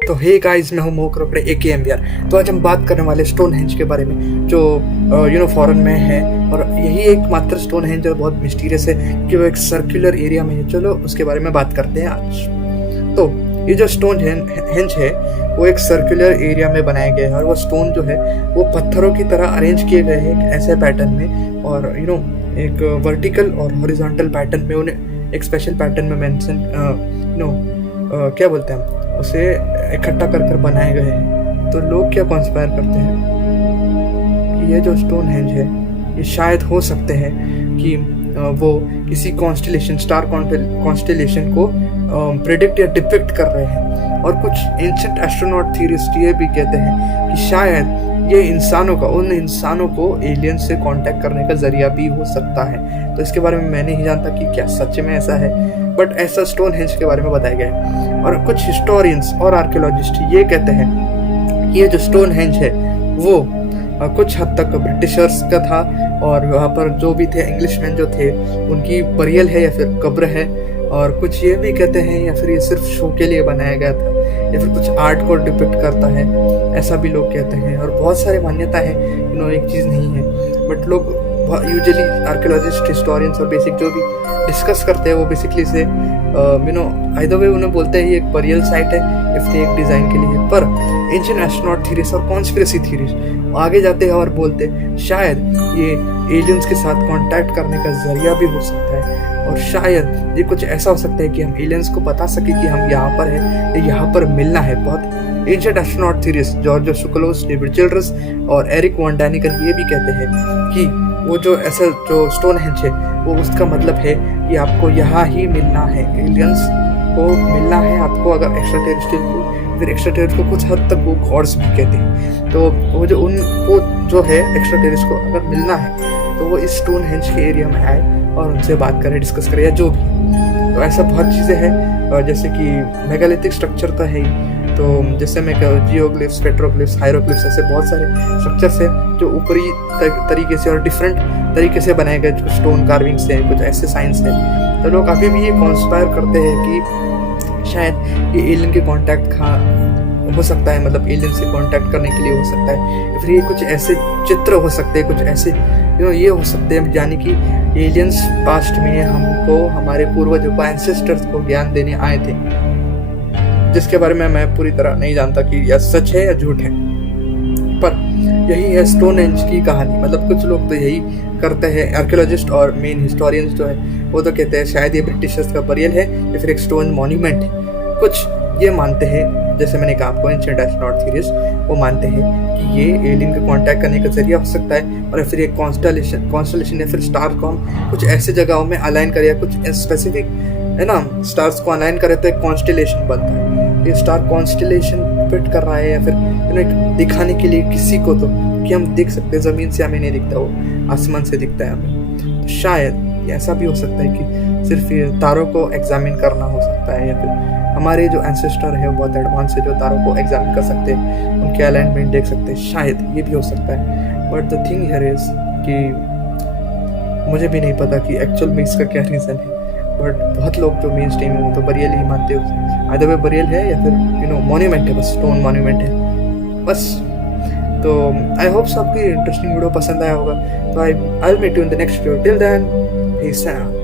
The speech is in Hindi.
तो हे गाइस, मैं हूँ मोक रोकड़े AKMBR। तो आज हम बात करने वाले स्टोन हेंज के बारे में, जो फॉरेन में है, और यही एक मात्र स्टोन हेंज जो बहुत मिस्टीरियस है कि वो एक सर्कुलर एरिया में है। चलो उसके बारे में बात करते हैं आज। तो ये जो स्टोन हेंज है वो एक सर्कुलर एरिया में बनाया गया है, और वो स्टोन जो है वो पत्थरों की तरह अरेंज किए गए हैं एक ऐसे पैटर्न में, और एक वर्टिकल और हॉरिजॉन्टल पैटर्न में, उन्हें एक स्पेशल पैटर्न में मेंशन क्या बोलते हैं हम उसे, इकट्ठा कर बनाए गए हैं। तो लोग क्या कंस्पायर करते हैं कि ये जो स्टोन हेंज है ये शायद हो सकते हैं कि वो किसी कॉन्स्टेलेशन, स्टार कॉन्स्टेलेशन को प्रेडिक्ट या डिपिक्ट कर रहे हैं। और कुछ एंशिएंट एस्ट्रोनॉट थियरिस्ट ये भी कहते हैं कि शायद ये उन इंसानों को एलियन से कांटेक्ट करने का जरिया भी हो सकता है। तो इसके बारे में मैं नहीं जानता कि क्या सच में ऐसा है, बट ऐसा स्टोन हेंज के बारे में बताया गया है। और कुछ हिस्टोरियंस और आर्कियोलॉजिस्ट ये कहते हैं कि ये जो स्टोन हेंज है वो कुछ हद तक ब्रिटिशर्स का था, और वहाँ पर जो भी थे इंग्लिशमैन जो थे उनकी बरियल है या फिर कब्र है। और कुछ ये भी कहते हैं या फिर ये सिर्फ शो के लिए बनाया गया था, या फिर कुछ आर्ट को डिपिक्ट करता है, ऐसा भी लोग कहते हैं। और बहुत सारी मान्यता है, एक चीज़ नहीं है, बट लोग यूजुअली आर्कियोलॉजिस्ट, हिस्टोरियंस और बेसिक जो भी डिस्कस करते हैं वो बेसिकली से आइदर वे उन्हें बोलते हैं ये एक बरियल साइट है या फिर एक डिज़ाइन के लिए। पर एंशिएंट एस्ट्रोनॉट थ्योरीज और कॉन्स्पिरेसी थ्योरीज आगे जाते हैं और बोलते हैं शायद ये एलियंस के साथ कांटेक्ट करने का जरिया भी हो सकता है, और शायद ये कुछ ऐसा हो सकता है कि हम एलियंस को बता सके कि हम यहाँ पर हैं या यहाँ पर मिलना है। बहुत ancient astronaut theories George Tsoukalos, David Childress और एरिक वॉन डैनिकन ये भी कहते हैं कि वो जो ऐसा जो स्टोन हेंज है वो उसका मतलब है कि आपको यहाँ ही मिलना है, एलियंस को मिलना है आपको। अगर एक्स्ट्रा टेरिस्ट्रियल को, फिर एक्स्ट्रा टेरिस्ट्रियल को कुछ हद तक वो गॉड्स भी कहते हैं, तो वो जो उनको जो है एक्स्ट्रा टेरिस्ट को अगर मिलना है तो वो इस स्टोन हेंज के एरिया में आए और उनसे बात करें, डिस्कस करें या जो भी। तो ऐसा बहुत चीज़ें हैं, जैसे कि मेगालिथिक स्ट्रक्चर तो है ही, तो जैसे मैं जियोग्लिफ्स, पेट्रोग्लिफ्स, हायरोग्लिफ्स, ऐसे बहुत सारे स्ट्रक्चर्स हैं जो ऊपरी तरीके से और डिफरेंट तरीके से बनाए गए, कुछ स्टोन कार्विंग्स हैं, कुछ ऐसे साइंस हैं। तो लोग अभी भी ये कॉन्स्पायर करते हैं कि शायद ये एलियन के कांटेक्ट का हो सकता है, मतलब एलियन से कांटेक्ट करने के लिए हो सकता है, फिर ये कुछ ऐसे चित्र हो सकते हैं, कुछ ऐसे ये हो सकते हैं, यानी कि एलियंस पास्ट में हमको, हमारे पूर्वजों को, एंसेस्टर्स को ज्ञान देने आए थे, जिसके बारे में मैं पूरी तरह नहीं जानता कि यह सच है या झूठ है। पर यही है स्टोन हेंज की कहानी। मतलब कुछ लोग तो यही करते हैं, आर्कियोलॉजिस्ट और मेन हिस्टोरियंस जो है वो तो कहते हैं शायद ये ब्रिटिशर्स का बरियल है या फिर एक स्टोन मॉन्यूमेंट है। कुछ ये मानते हैं, जैसे मैंने कहा आपको, एंशिएंट एस्ट्रोनॉट थ्योरीज वो मानते हैं कि ये एलियन का कांटेक्ट करने का जरिया हो सकता है, और फिर एक कॉन्स्टेलेशन या फिर स्टार को हम कुछ ऐसे जगहों में अलाइन करें, या कुछ स्पेसिफिक है ना स्टार्स को अलाइन करें तो एक कॉन्स्टेलेशन बनता है। ये स्टार कॉन्स्टेलेशन फिट कर रहा है, या फिर दिखाने के लिए किसी को, तो कि हम देख सकते हैं, ज़मीन से हमें नहीं दिखता, वो आसमान से दिखता है हमें। तो शायद ऐसा भी हो सकता है कि सिर्फ ये तारों को एग्जामिन करना हो सकता है, या फिर हमारे जो एंसेस्टर है वो बहुत एडवांस है, जो तारों को एग्जामिन कर सकते हैं, उनके अलाइनमेंट देख सकते हैं, शायद ये भी हो सकता है। But the thing here is कि मुझे भी नहीं पता कि एक्चुअल में इसका क्या रीज़न है, बट बहुत लोग जो मेन स्ट्रीम है वो तो बरियल ही मानते हो, आइदर वे बरियल है या फिर मॉन्यूमेंट है, बस स्टोन मॉन्यूमेंट है बस। तो आई होप आपकी इंटरेस्टिंग वीडियो पसंद आया होगा। तो I will meet you in the next video. Till then, peace out.